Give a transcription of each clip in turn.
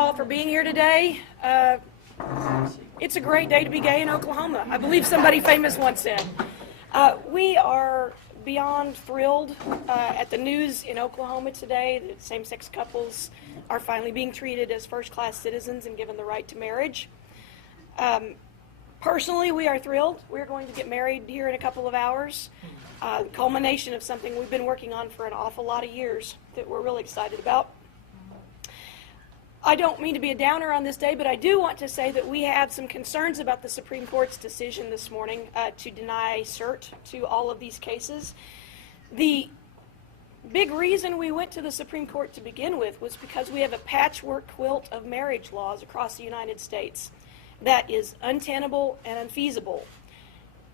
all for being here today. It's a great day to be gay in Oklahoma. I believe somebody famous once said. We are beyond thrilled at the news in Oklahoma today that same-sex couples are finally being treated as first-class citizens and given the right to marriage. Personally, we are thrilled. We're going to get married here in a couple of hours. The culmination of something we've been working on for an awful lot of years that we're really excited about. I don't mean to be a downer on this day, but I do want to say that we have some concerns about the Supreme Court's decision this morning to deny cert to all of these cases. The big reason we went to the Supreme Court to begin with was because we have a patchwork quilt of marriage laws across the United States that is untenable and unfeasible.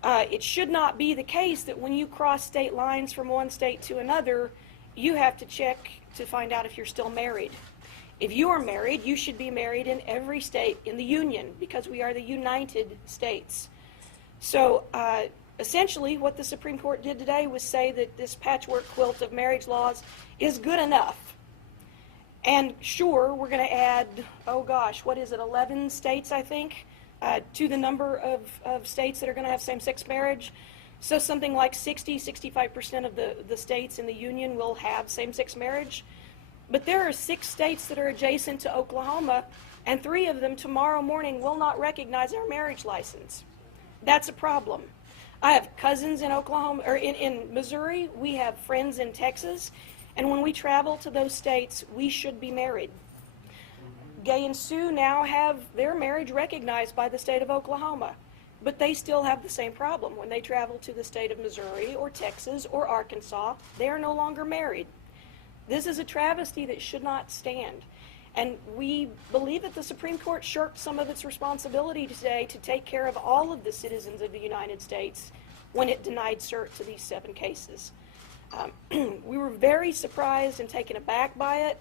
It should not be the case that when you cross state lines from one state to another, you have to check to find out if you're still married. If you are married, you should be married in every state in the Union because we are the United States. So essentially what the Supreme Court did today was say that this patchwork quilt of marriage laws is good enough. And sure, we're going to add, 11 states, I think, to the number of states that are going to have same-sex marriage. So something like 65% of the states in the Union will have same-sex marriage. But there are 6 states that are adjacent to Oklahoma, and 3 of them tomorrow morning will not recognize our marriage license. That's a problem. I have cousins in Oklahoma, or in Missouri. We have friends in Texas, and when we travel to those states, we should be married. Gay and Sue now have their marriage recognized by the state of Oklahoma, but they still have the same problem. When they travel to the state of Missouri or Texas or Arkansas, they are no longer married. This is a travesty that should not stand. And we believe that the Supreme Court shirked some of its responsibility today to take care of all of the citizens of the United States when it denied cert to these 7 cases. We were very surprised and taken aback by it.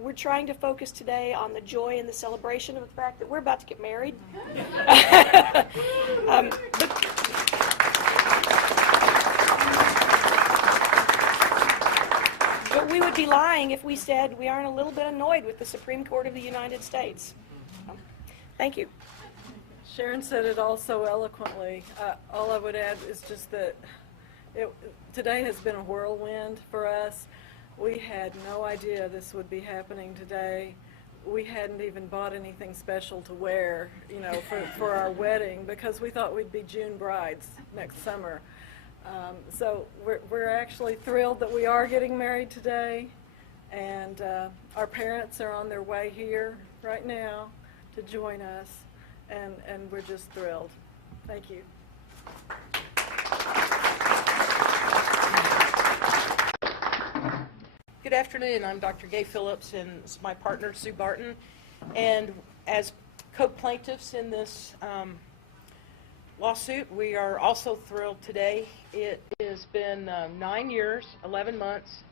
We're trying to focus today on the joy and the celebration of the fact that we're about to get married. But we would be lying if we said we aren't a little bit annoyed with the Supreme Court of the United States. Thank you. Sharon said it all so eloquently. All I would add is just that today has been a whirlwind for us. We had no idea this would be happening today. We hadn't even bought anything special to wear, for our wedding because we thought we'd be June brides next summer. So we're actually thrilled that we are getting married today, and our parents are on their way here right now to join us, and we're just thrilled. Thank you. Good afternoon. I'm Dr. Gay Phillips, and this is my partner, Sue Barton. And as co-plaintiffs in this lawsuit, we are also thrilled today. It has been 9 years, 11 months,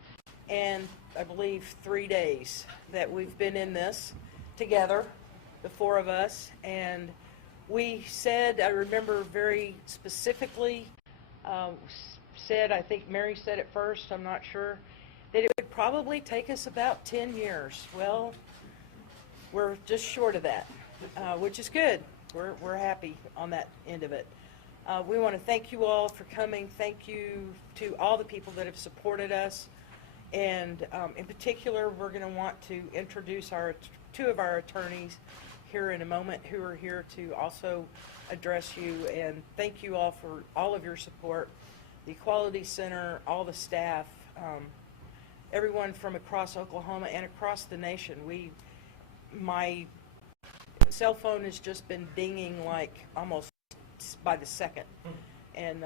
and I believe 3 days that we've been in this together, the 4 of us. And we said, I remember very specifically, I think Mary said it first, I'm not sure, that it would probably take us about 10 years. Well, we're just short of that, which is good. We're happy on that end of it. We want to thank you all for coming. Thank you to all the people that have supported us. And in particular, we're going to want to introduce 2 of our attorneys here in a moment who are here to also address you. And thank you all for all of your support. The Equality Center, all the staff, everyone from across Oklahoma and across the nation. My cell phone has just been dinging like almost by the second, and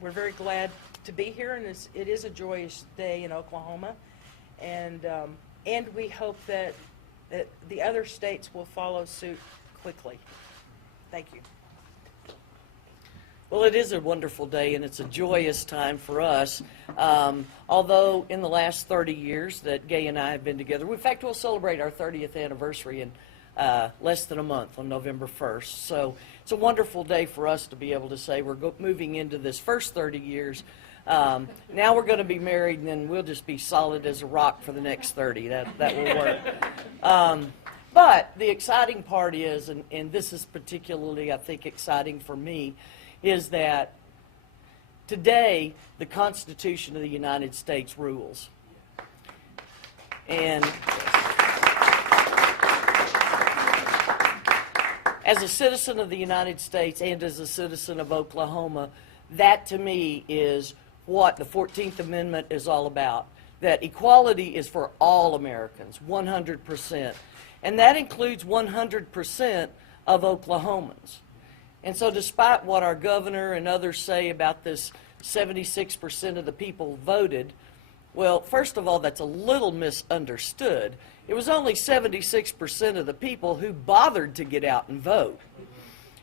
we're very glad to be here, and it is a joyous day in Oklahoma, and we hope that the other states will follow suit quickly. Thank you. Well, it is a wonderful day, and it's a joyous time for us. Although in the last 30 years that Gay and I have been together, in fact, we'll celebrate our 30th anniversary in less than a month on November 1st. So it's a wonderful day for us to be able to say we're moving into this first 30 years. Now we're going to be married, and then we'll just be solid as a rock for the next 30. That will work. But the exciting part is, and this is particularly, I think, exciting for me, is that today the Constitution of the United States rules. And as a citizen of the United States and as a citizen of Oklahoma, that to me is what the 14th Amendment is all about. That equality is for all Americans, 100%. And that includes 100% of Oklahomans. And so despite what our governor and others say about this 76% of the people voted, well, first of all, that's a little misunderstood. It was only 76% of the people who bothered to get out and vote.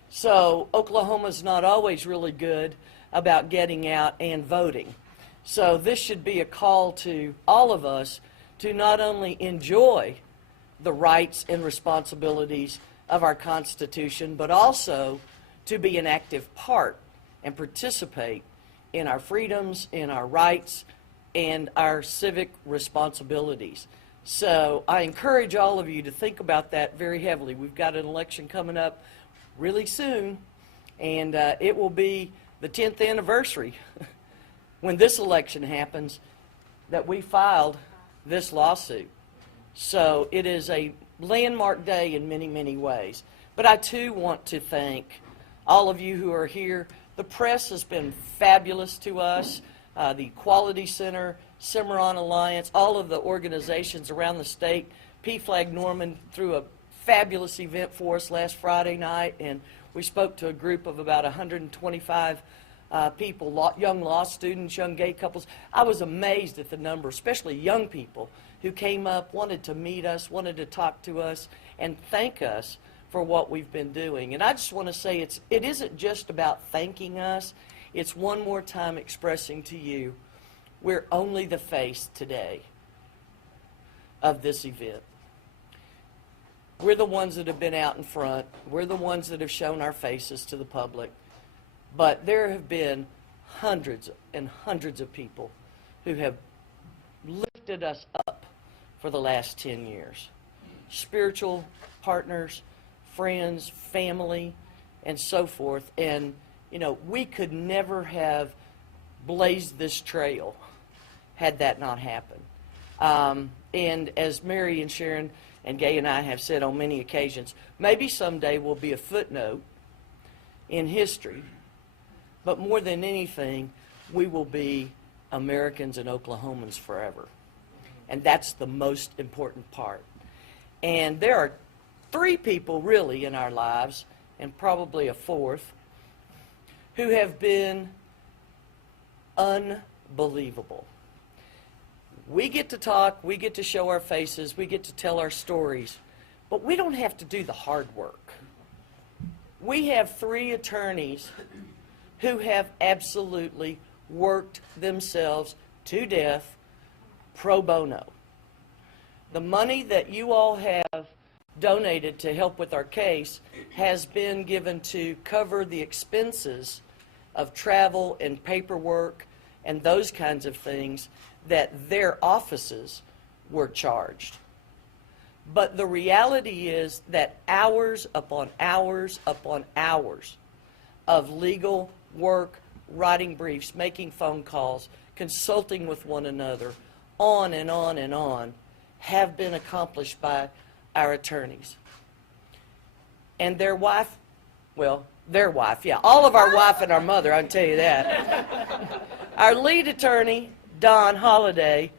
So Oklahoma's not always really good about getting out and voting. So this should be a call to all of us to not only enjoy the rights and responsibilities of our Constitution, but also to be an active part and participate in our freedoms, in our rights, and our civic responsibilities. So I encourage all of you to think about that very heavily. We've got an election coming up really soon, and it will be the 10th anniversary when this election happens that we filed this lawsuit. So it is a landmark day in many, many ways. But I too want to thank all of you who are here. The press has been fabulous to us. The Equality Center, Cimarron Alliance, all of the organizations around the state. PFLAG Norman threw a fabulous event for us last Friday night, and we spoke to a group of about 125 people, young law students, young gay couples. I was amazed at the number, especially young people, who came up, wanted to meet us, wanted to talk to us, and thank us for what we've been doing. And I just want to say it isn't just about thanking us. It's one more time expressing to you we're only the face today of this event. We're the ones that have been out in front. We're the ones that have shown our faces to the public. But there have been hundreds and hundreds of people who have lifted us up for the last 10 years. Spiritual partners, friends, family, and so forth. And, you know, we could never have blazed this trail had that not happened. And as Mary and Sharon and Gay and I have said on many occasions, maybe someday we'll be a footnote in history, but more than anything, we will be Americans and Oklahomans forever. And that's the most important part. And there are 3 people really in our lives, and probably a 4th, who have been unbelievable. We get to talk, we get to show our faces, we get to tell our stories, but we don't have to do the hard work. We have 3 attorneys who have absolutely worked themselves to death pro bono. The money that you all have donated to help with our case has been given to cover the expenses of travel and paperwork and those kinds of things that their offices were charged. But the reality is that hours upon hours upon hours of legal work, writing briefs, making phone calls, consulting with one another, on and on and on, have been accomplished by our attorneys. And their wife, yeah, all of our wife and our mother, I can tell you that. Our lead attorney, Don Holliday,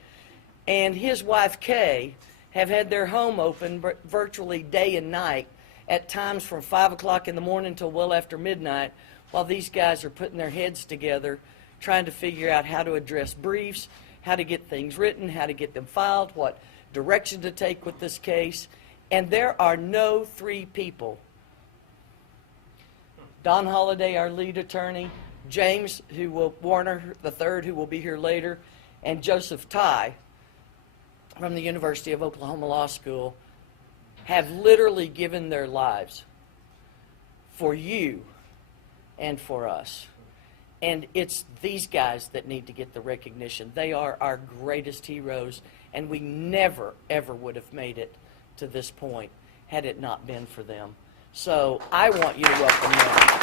and his wife, Kay, have had their home open virtually day and night, at times from 5 o'clock in the morning till well after midnight, while these guys are putting their heads together, trying to figure out how to address briefs, how to get things written, how to get them filed, what direction to take with this case. And there are no 3 people. Don Holliday, our lead attorney, James Warner III, who will be here later, and Joseph Ty from the University of Oklahoma Law School, have literally given their lives for you and for us. And it's these guys that need to get the recognition. They are our greatest heroes, and we never, ever would have made it to this point had it not been for them. So I want you to welcome them.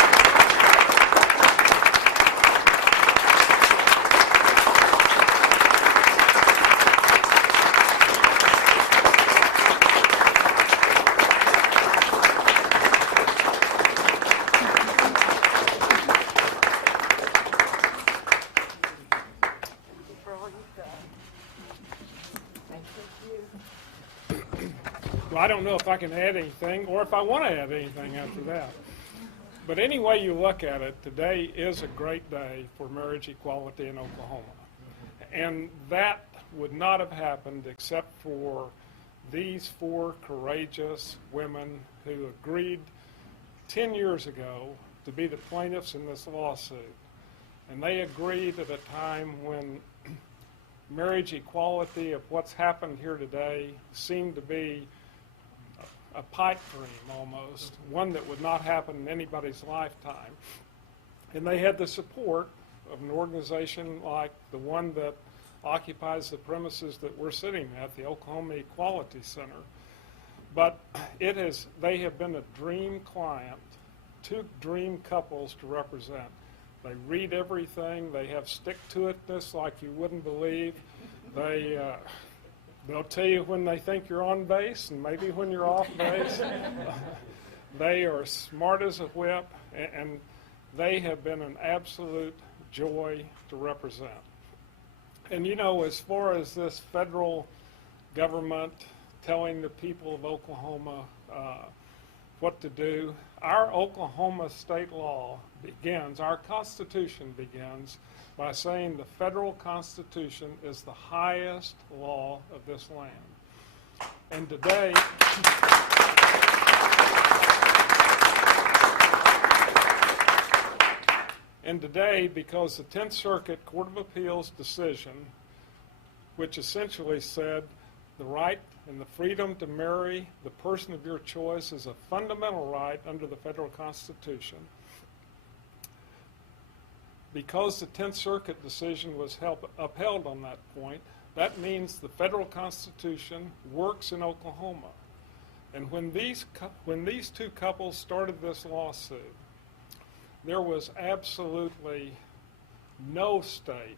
Well, I don't know if I can add anything or if I want to add anything after that. But any way you look at it, today is a great day for marriage equality in Oklahoma. And that would not have happened except for these 4 courageous women who agreed 10 years ago to be the plaintiffs in this lawsuit. And they agreed at a time when marriage equality of what's happened here today seemed to be a pipe dream almost, one that would not happen in anybody's lifetime. And they had the support of an organization like the one that occupies the premises that we're sitting at, the Oklahoma Equality Center. But they have been a dream client, 2 dream couples to represent. They read everything. They have stick-to-itness like you wouldn't believe. They'll tell you when they think you're on base and maybe when you're off base. They are smart as a whip, and they have been an absolute joy to represent. And you know, as far as this federal government telling the people of Oklahoma what to do, our Oklahoma state law begins, our Constitution begins by saying the federal Constitution is the highest law of this land. And today, because the 10th Circuit Court of Appeals decision, which essentially said the right and the freedom to marry the person of your choice is a fundamental right under the federal Constitution, because the 10th Circuit decision was upheld on that point, that means the federal Constitution works in Oklahoma. And when these 2 couples started this lawsuit, there was absolutely no state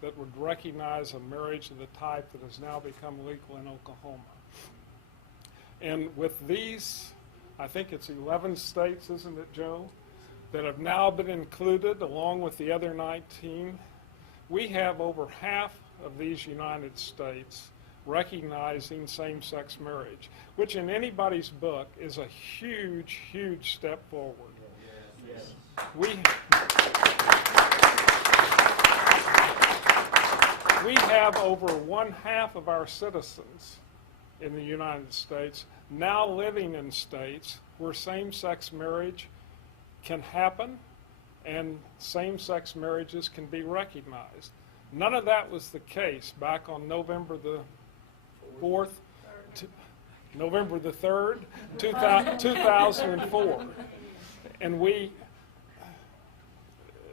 that would recognize a marriage of the type that has now become legal in Oklahoma. And with these, I think it's 11 states, isn't it, Joe, that have now been included along with the other 19, we have over half of these United States recognizing same-sex marriage, which in anybody's book is a huge, huge step forward. Yes. We have over 1/2 of our citizens in the United States now living in states where same-sex marriage can happen and same-sex marriages can be recognized. None of that was the case back on November the 4th, November the 3rd, 2004. And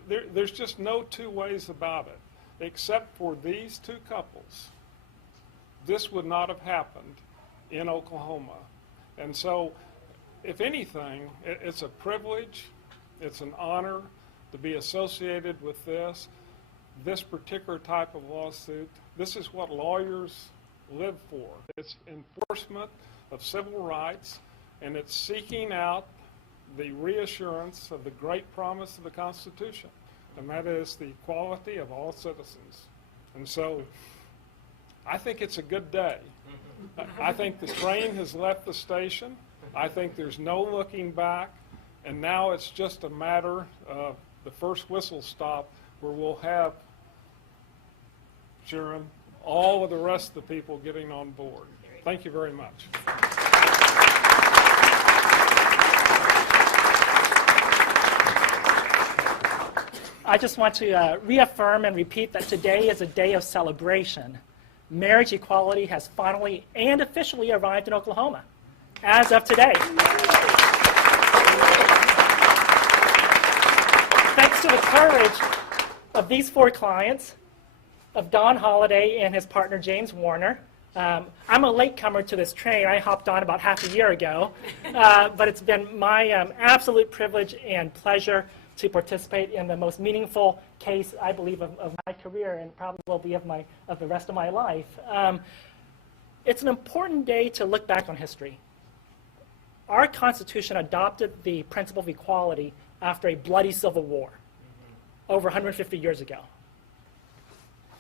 there's just no 2 ways about it. Except for these 2 couples, this would not have happened in Oklahoma. And so, if anything, it's a privilege, it's an honor to be associated with this particular type of lawsuit. This is what lawyers live for. It's enforcement of civil rights, and it's seeking out the reassurance of the great promise of the Constitution, and that is the equality of all citizens. And so I think it's a good day. I think the train has left the station. I think there's no looking back, and now it's just a matter of the first whistle stop where we'll have, Sharon, all of the rest of the people getting on board. Thank you very much. I just want to reaffirm and repeat that today is a day of celebration. Marriage equality has finally and officially arrived in Oklahoma, as of today. Thanks to the courage of these 4 clients, of Don Holliday and his partner James Warner, I'm a latecomer to this train. I hopped on about half a year ago, but it's been my absolute privilege and pleasure to participate in the most meaningful case, I believe, of my career and probably will be of the rest of my life. It's an important day to look back on history. Our Constitution adopted the principle of equality after a bloody civil war over 150 years ago.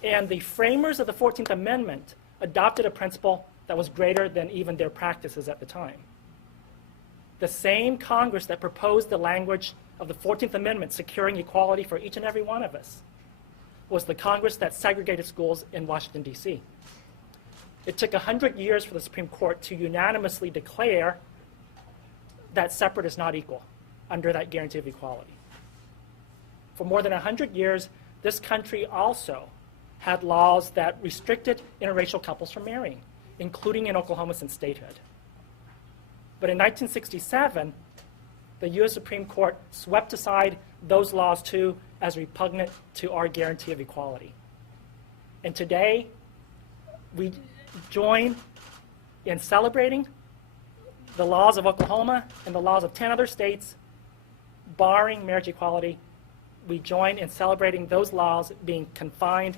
And the framers of the 14th Amendment adopted a principle that was greater than even their practices at the time. The same Congress that proposed the language of the 14th Amendment securing equality for each and every one of us was the Congress that segregated schools in Washington, D.C. It took 100 years for the Supreme Court to unanimously declare that separate is not equal under that guarantee of equality. For more than 100 years, this country also had laws that restricted interracial couples from marrying, including in Oklahoma since statehood. But in 1967, the U.S. Supreme Court swept aside those laws too as repugnant to our guarantee of equality. And today, we join in celebrating the laws of Oklahoma and the laws of 10 other states barring marriage equality. We join in celebrating those laws being consigned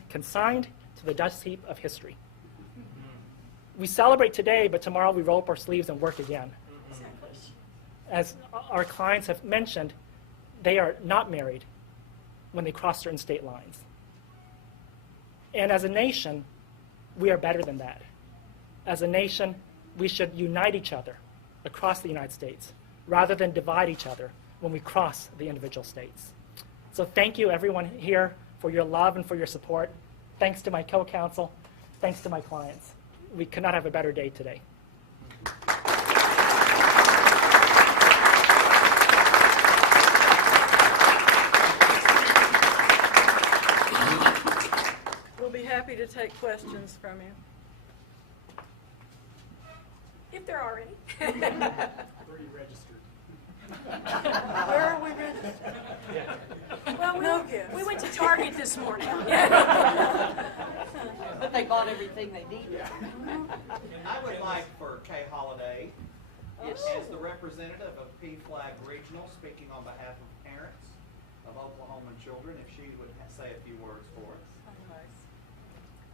to the dust heap of history. We celebrate today, but tomorrow we roll up our sleeves and work again. As our clients have mentioned, they are not married when they cross certain state lines. And as a nation, we are better than that. As a nation, we should unite each other across the United States rather than divide each other when we cross the individual states. So thank you, everyone here, for your love and for your support. Thanks to my co-counsel. Thanks to my clients. We could not have a better day today. We'll be happy to take questions from you. If there are any. Where are we registered? Well, No gifts. we went to Target this morning. But they bought everything they needed. I would like for Kay Holliday, as the representative of PFLAG Regional, speaking on behalf of parents of Oklahoma children, if she would say a few words for us.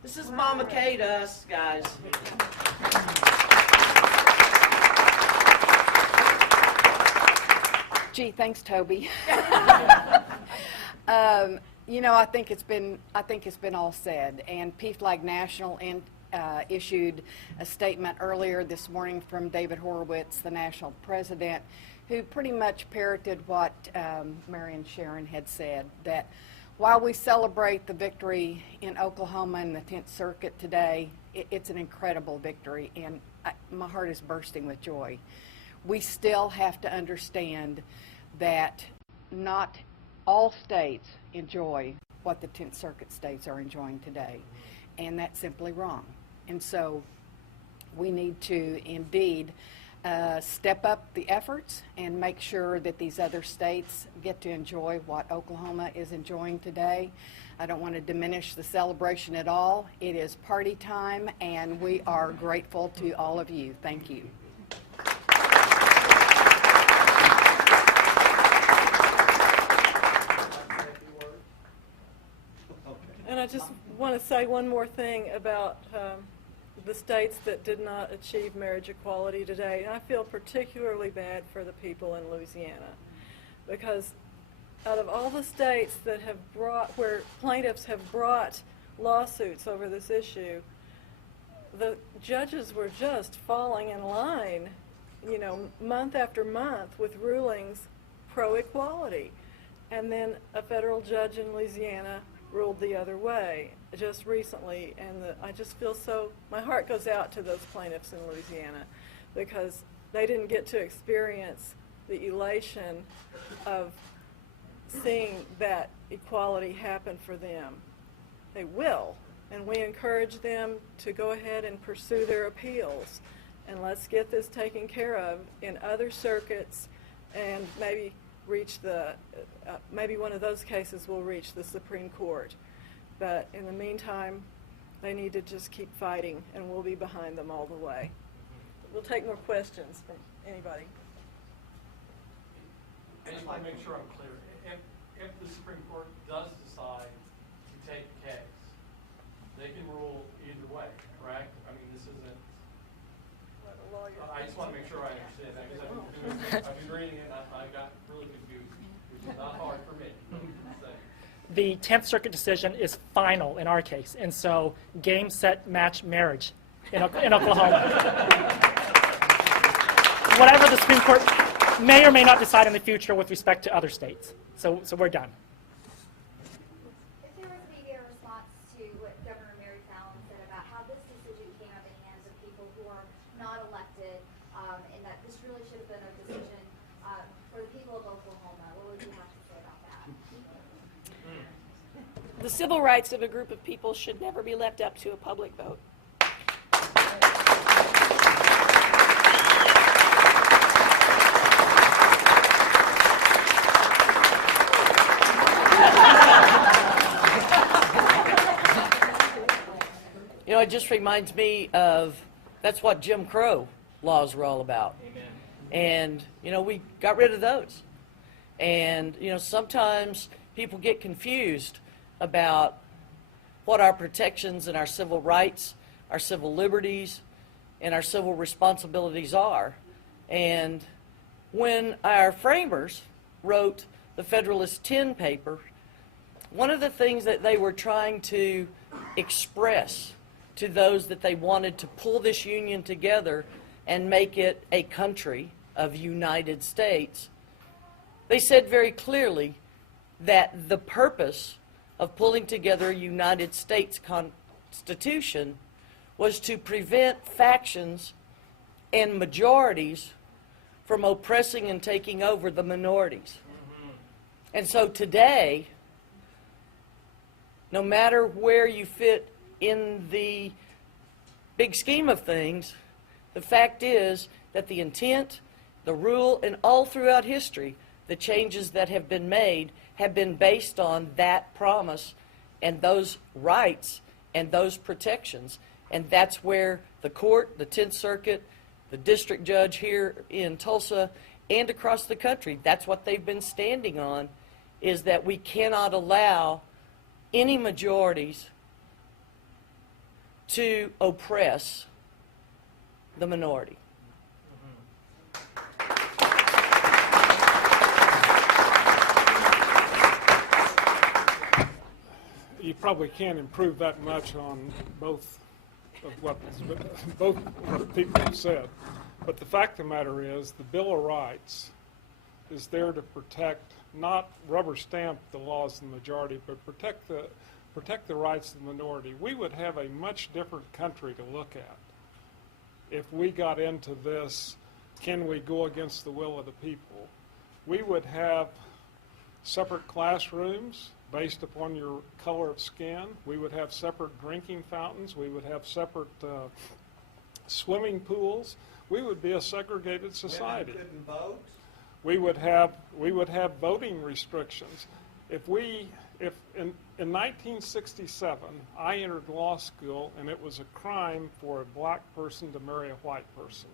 This is Mama Kay to us, guys. Gee, thanks, Toby. You know, I think it's been all said, and PFLAG National issued a statement earlier this morning from David Horowitz, the national president, who pretty much parroted what Marion Sharon had said, that while we celebrate the victory in Oklahoma and the 10th Circuit today, it's an incredible victory, and my heart is bursting with joy. We still have to understand that not all states enjoy what the 10th Circuit states are enjoying today, and that's simply wrong. And so we need to indeed step up the efforts and make sure that these other states get to enjoy what Oklahoma is enjoying today. I don't want to diminish the celebration at all. It is party time, and we are grateful to all of you. Thank you. And I just want to say one more thing about the states that did not achieve marriage equality today. And I feel particularly bad for the people in Louisiana, because out of all the states that have where plaintiffs have brought lawsuits over this issue, the judges were just falling in line, you know, month after month with rulings pro-equality. And then a federal judge in Louisiana ruled the other way just recently, and I just feel so, my heart goes out to those plaintiffs in Louisiana, because they didn't get to experience the elation of seeing that equality happen for them. They will, and we encourage them to go ahead and pursue their appeals, and let's get this taken care of in other circuits, and maybe reach maybe one of those cases will reach the Supreme Court. But in the meantime, They need to just keep fighting, and we'll be behind them all the way. We'll take more questions from anybody. I just want to make sure I'm clear. If the Supreme Court does decide to take the case, they can rule either way, correct? I mean, this isn't, Let a lawyer. I just want to make sure I understand that, because I've been reading it, and I got really confused, which is not hard for me. So, The 10th Circuit decision is final in our case, and so game, set, match, marriage in Oklahoma. Whatever the Supreme Court may or may not decide in the future with respect to other states. So we're done. If there was maybe a response to what Governor Mary Fallon said about how this decision came out of the hands of people who are not elected, and that this really should have been a decision for the people of Oklahoma, what would you have to say about that? The civil rights of a group of people should never be left up to a public vote. You know, it just reminds me of, that's what Jim Crow laws were all about. And, you know, we got rid of those. And, you know, sometimes people get confused about what our protections and our civil rights, our civil liberties, and our civil responsibilities are. And when our framers wrote the Federalist 10 paper, one of the things that they were trying to express to those that they wanted to pull this union together and make it a country of United States, they said very clearly that the purpose of pulling together a United States Constitution was to prevent factions and majorities from oppressing and taking over the minorities. And so today, no matter where you fit in the big scheme of things, the fact is that the intent, the rule, and all throughout history, the changes that have been made have been based on that promise and those rights and those protections. And that's where the court, the 10th Circuit, the district judge here in Tulsa, and across the country, that's what they've been standing on, is that we cannot allow any majorities to oppress the minority. You probably can't improve that much on both of what people have said. But the fact of the matter is, the Bill of Rights is there to protect, not rubber stamp the laws of the majority, but protect the rights of the minority. We would have a much different country to look at if we got into this, can we go against the will of the people? We would have separate classrooms based upon your color of skin. We would have separate drinking fountains. We would have separate swimming pools. We would be a segregated society. Women couldn't vote. We would have voting restrictions. If in 1967 I entered law school, and it was a crime for a black person to marry a white person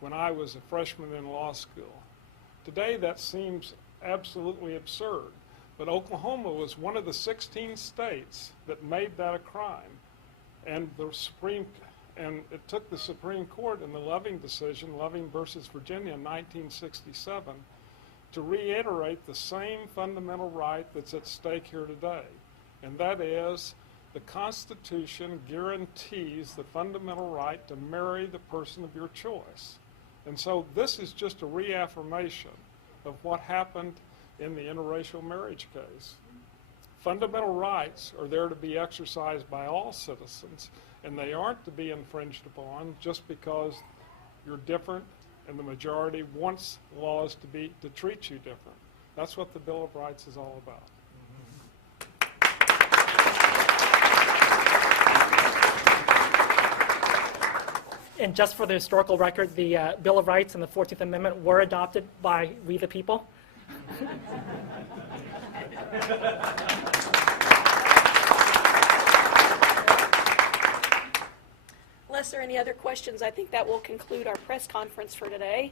when I was a freshman in law school. Today that seems absolutely absurd, but Oklahoma was one of the 16 states that made that a crime, and it took the Supreme Court in the Loving decision, Loving versus Virginia in 1967, to reiterate the same fundamental right that's at stake here today. And that is, the Constitution guarantees the fundamental right to marry the person of your choice. And so this is just a reaffirmation of what happened in the interracial marriage case. Fundamental rights are there to be exercised by all citizens, and they aren't to be infringed upon just because you're different and the majority wants laws to treat you different. That's what the Bill of Rights is all about. And just for the historical record, the Bill of Rights and the 14th Amendment were adopted by we the people. unless there are any other questions, I think that will conclude our press conference for today.